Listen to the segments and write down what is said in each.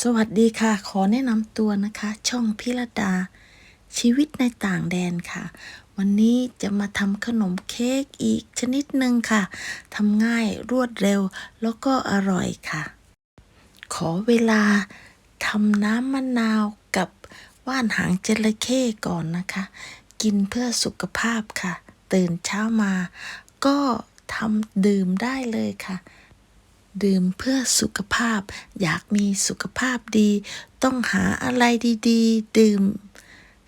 สวัสดีค่ะ ขอแนะนำตัวนะคะ ช่องพิรดา ชีวิตในต่างแดนค่ะ วันนี้จะมาทำขนมเค้กอีกชนิดหนึ่งค่ะทำง่ายรวดเร็วแล้วก็อร่อยค่ะ ขอเวลาทำน้ำมะนาวกับว่านหางจระเข้ก่อนนะคะ กินเพื่อสุขภาพค่ะ ตื่นเช้ามา ก็ทำดื่มได้เลยค่ะ ดื่มเพื่อสุขภาพ อยากมีสุขภาพดี ต้องหาอะไรดี ๆ ดื่ม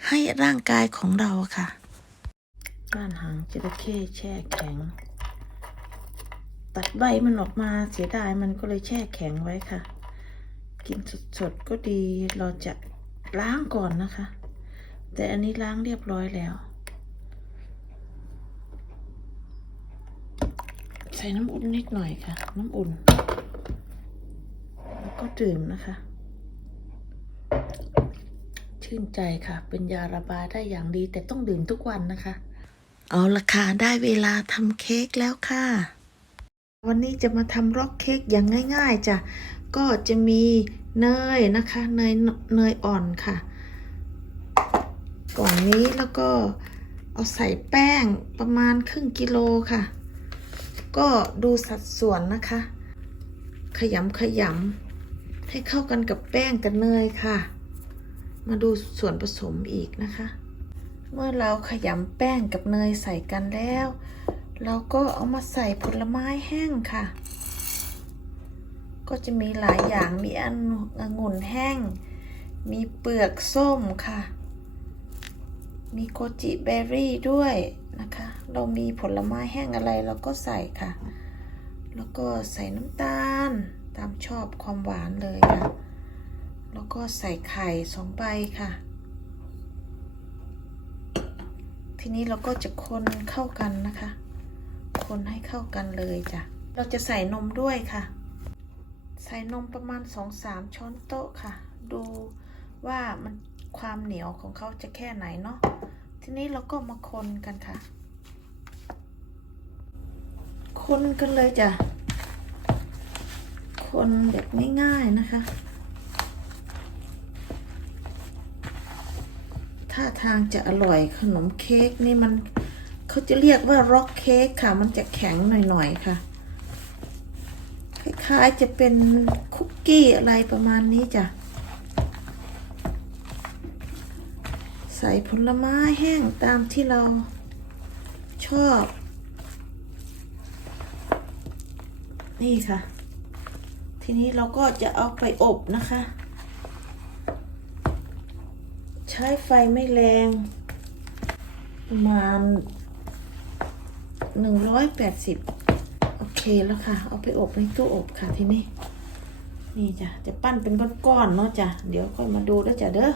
ให้ร่างกายของเราค่ะ ก้านหางจระเข้แช่แข็ง ตัดใบมันออกมาเสียดายมันก็เลยแช่แข็งไว้ค่ะ กินสดๆก็ดีเราจะล้างก่อนนะคะ แต่อันนี้ล้างเรียบร้อยแล้ว ใส่น้ำอุ่นนิดหน่อยค่ะ น้ำอุ่น แล้วก็ดื่มนะคะ ชื่นใจค่ะ เป็นยาระบายได้อย่างดีแต่ต้องดื่มทุกวันนะคะ เอาละค่ะได้เวลาทำเค้กแล้วค่ะ วันนี้จะมาทำร็อกเค้กอย่างง่าย ๆจ้ะก็จะมีเนยนะคะเนยเนยอ่อนค่ะกล่องนี้แล้วก็เอาใส่แป้งประมาณครึ่งกิโลค่ะ ก็ดูสัดส่วนนะคะ ขยำขยำให้เข้ากันกับแป้งกับเนยค่ะ มาดูส่วนผสมอีกนะคะ เมื่อเราขยำแป้งกับเนยใส่กันแล้ว เราก็เอามาใส่ผลไม้แห้งค่ะ ก็จะมีหลายอย่างมีอันองุ่นแห้ง มีเปลือกส้มค่ะ มีโกจิเบอร์รี่ด้วยนะคะ เรามีผลไม้แห้งอะไรเราก็ใส่ค่ะ แล้วก็ใส่น้ำตาลตามชอบความหวานเลยค่ะ แล้วก็ใส่ไข่สองใบค่ะ ทีนี้เราก็จะคนเข้ากันนะคะ คนให้เข้ากันเลยจ้ะ เราจะใส่นมด้วยค่ะ ใส่นมประมาณ2-3ช้อนโต๊ะค่ะ ดูว่ามันความเหนียวของเขาจะแค่ไหนเนาะ ทีนี้เราก็มาคนกันค่ะ คนกันเลยจ้ะ คนแบบง่ายๆนะคะท่าทางจะอร่อยขนมเค้กนี่มันเขาจะเรียกว่าร็อกเค้กค่ะ มันจะแข็งหน่อยๆค่ะ คล้ายๆจะเป็นคุกกี้อะไรประมาณนี้จ้ะ ส่ผลไม้แห้งตามที่เราชอบ นี่ค่ะ ทีนี้เราก็จะเอาไปอบนะคะ ใช้ไฟไม่แรง ประมาณหนึ่งร้อยแปดสิบโอเคแล้วค่ะ เอาไปอบในตู้อบค่ะทีนี้ นี่จ้ะ จะปั้นเป็นก้อนๆเนาะจ้ะ เดี๋ยวค่อยมาดูแล้วจ้ะเด้อ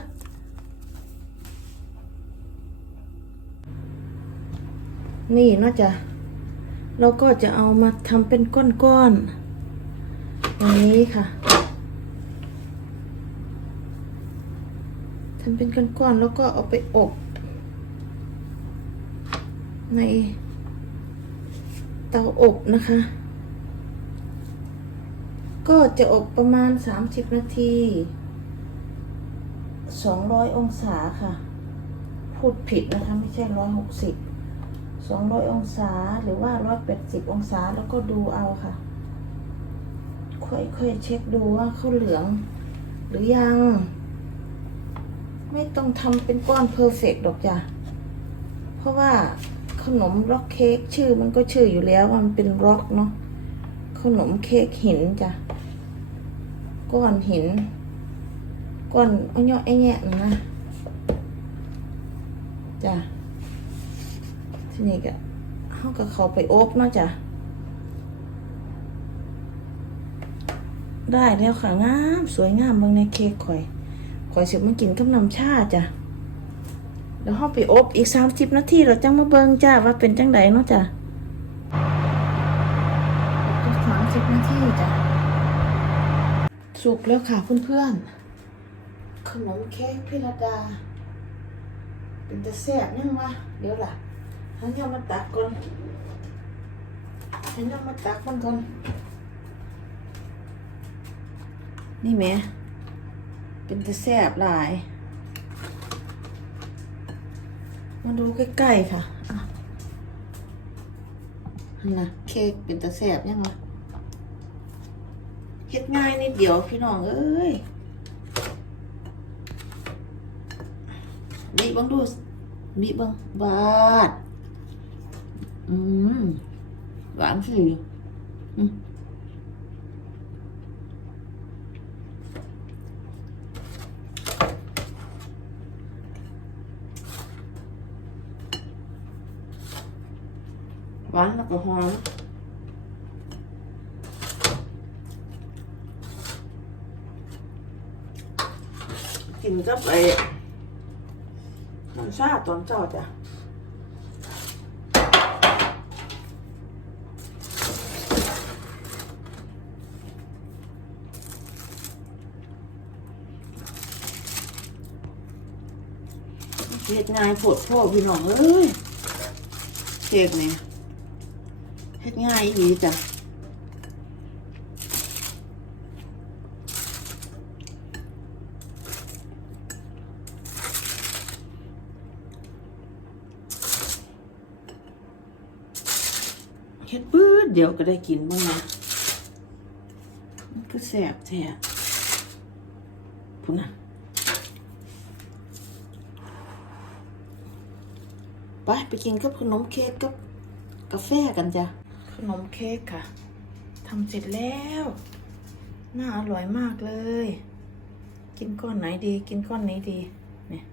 นี่เนาะจ้ะเราก็จะเอามาทำเป็นก้อนๆอย่างนี้ค่ะทำเป็นก้อนๆแล้วก็เอาไปอบ ในเตาอบนะคะ ก็จะอบประมาณ 30 นาที 200 องศาค่ะ พูดผิดนะคะ ไม่ใช่ 160 200 องศาหรือว่า 180 องศาแล้วก็ดูเอาค่ะ ค่อยๆเช็คดูว่าเขาเหลือง หรือยัง ไม่ต้องทำเป็นก้อนเพอร์เฟกต์หรอกจ้ะ เพราะว่าขนมร็อกเค้กชื่อมันก็ชื่ออยู่แล้วว่ามันเป็นร็อกเนาะขนมเค้กหินจ้ะ ก้อนหิน ก้อนอ้อยๆไอ้แงะนะนะจ้ะ ทีนี้ก็เขาก็เขาไปอบเนาะจ้ะได้แล้วค่ะงามสวยงามเบางในเค้กข่อยข่อยสิมากินกับน้ำชาจ้ะแล้วห้องไปอบอีกสามสิบนาทีเราจังมาเบิงจ้าว่าเป็นจังไดเนาะจ้ะอีกสามสิบนาทีจ้ะสุกแล้วค่ะเพื่อนๆขนมเค้กพิรดา เป็นตะแซ่บยังวะเดี๋ยวล่ะ ให้เอามาตักก่อนให้เอามาตักมันก่อน นี่แหม่เป็นตะแซบหลาย มาดูใกล้ๆค่ะนั่นะเค้กเป็นตะแซบยังวะเฮ็ดง่ายนิดเดียวพี่น้องเอ้ยบีบังดูบีบบังบาด อืมหวานสิอืมหวานแล้วก็หอมกินกับไอ้น้ำชาตอน เฮ็ดง่ายโพดโพดพี่น้องเอ้ยเค้กนี่เฮ็ดง่ายอีจ้ะเฮ็ดปื้ดเดี๋ยวก็ได้กินบ้างนะมันก็แสบแท้พุ่นน่ะ ไปไปกินกับขนมเค้กกับกาแฟกันจ้ะ ขนมเค้กค่ะทำเสร็จแล้ว น่าอร่อยมากเลย กินก้อนไหนดี กินก้อนนี้ดีเนี่ย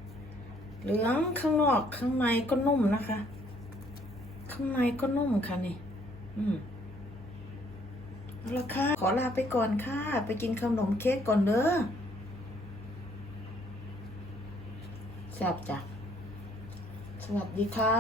เหลืองข้างนอกข้างในก็นุ่มนะคะ ข้างในก็นุ่มค่ะนี่ อืมเอาละค่ะ ขอลาไปก่อนค่ะ ไปกินขนมเค้กก่อนเด้อแซ่บจ้ะ สวัสดีค่ะ